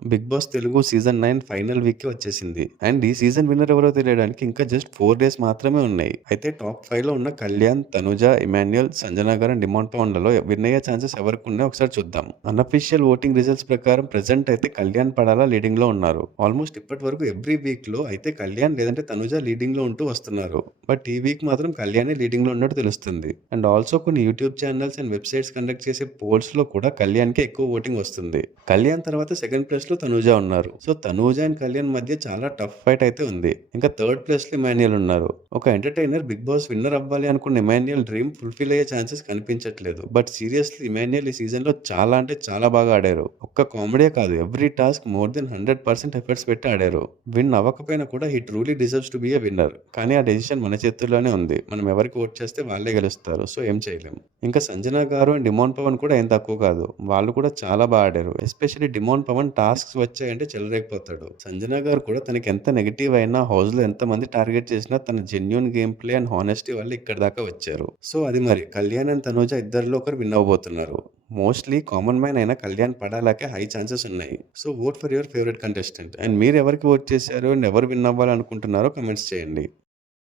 Big Boss Telugu season 9 final వీక్‌కి వచ్చేసింది. And ఈ సీజన్ విన్నర్ ఎవరో తెలియడానికి ఇంకా జస్ట్ 4 డేస్ మాత్రమే ఉన్నాయి. అయితే టాప్ 5లో ఉన్న కళ్యాణ్, తనుజ, ఇమాన్యుయల్, సంజన గారు అండ్ డిమాండ్ పవన్‌లలో విన్ అయ్యే ఛాన్సెస్ ఎవరికున్నాయో ఒకసారి చూద్దాం. అన్‌అఫీషియల్ ఓటింగ్ రిజల్ట్స్ ప్రకారం ప్రెజెంట్ అయితే కళ్యాణ్, పడాల లీడింగ్‌లో ఉన్నారు. ఆల్మోస్ట్ ఇప్పటి వరకు ఎవ్రీ వీక్‌లో అయితే కళ్యాణ్ లేదంటే తనుజ లీడింగ్‌లో ఉంటూ వస్తున్నారు. బట్ ఈ వీక్ మాత్రం కళ్యాణే లీడింగ్‌లో ఉన్నట్టు తెలుస్తుంది. అండ్ ఆల్సో కొన్ని YouTube channels and websites conduct చేసే పోల్స్‌లో కూడా కళ్యాణ్‌కే ఎక్కువ ఓటింగ్ వస్తుంది. కళ్యాణ్ తర్వాత సెకండ్ ప్లేస్‌లో తనూజ ఉన్నారు. సో తనూజ అండ్ కళ్యాణ్ మధ్య చాలా టఫ్ ఫైట్ అయితే ఉంది. ఇంకా థర్డ్ ప్లేస్‌లో ఇమాన్యుయల్ ఉన్నారు. ఒక ఎంటర్‌టైనర్ బిగ్ బాస్ విన్నర్ అవ్వాలి అనుకున్న ఇమాన్యుయల్ డ్రీమ్ ఫుల్‌ఫిల్ అయ్యే ఛాన్సెస్ కనిపించట్లేదు. బట్ సీరియస్‌లీ ఇమాన్యుయల్ ఈ సీజన్‌లో చాలా అంటే చాలా బాగా ఆడారు. ఒక్క కామెడీయే కాదు, every task more than 100% efforts పెట్టి ఆడారు. విన్ అవ్వకపోయినా కూడా he truly deserves to be a winner. కానీ ఆ డెసిషన్ మన చేతుల్లోనే ఉంది. మనం ఎవరికి ఓట్ చేస్తే వాళ్ళే గెలుస్తారు. సో ఏం చేయలేం. ఇంకా సంజన గారు అండ్ డిమోన్ పవన్ కూడా ఏం తక్కువ కాదు. వాళ్ళు కూడా చాలా బాగా ఆడారు. ఎస్పెషల్లీ డిమోన్ పవన్ టాస్క్స్ వచ్చాయంటే చెలరేగిపోతాడు. సంజన గారు కూడా తనకి ఎంత నెగెటివ్ అయినా, హౌస్‌లో ఎంతమంది టార్గెట్ చేసినా తన genuine game play and honesty వల్ల ఇక్కడి దాకా వచ్చారు. సో అది మరి కళ్యాణ్ అండ్ తనూజ ఇద్దరిలో ఒకరు విన్ అవ్వబోతున్నారు. మోస్ట్లీ కామన్ మ్యాన్ అయిన కళ్యాణ్, పడాలకే హై ఛాన్సెస్ ఉన్నాయి. So vote for your favourite contestant. And మీరు ఎవరికి ఓట్ చేశారు అండ్ ఎవరు విన్ అవ్వాలనుకుంటున్నారో కామెంట్స్ చేయండి.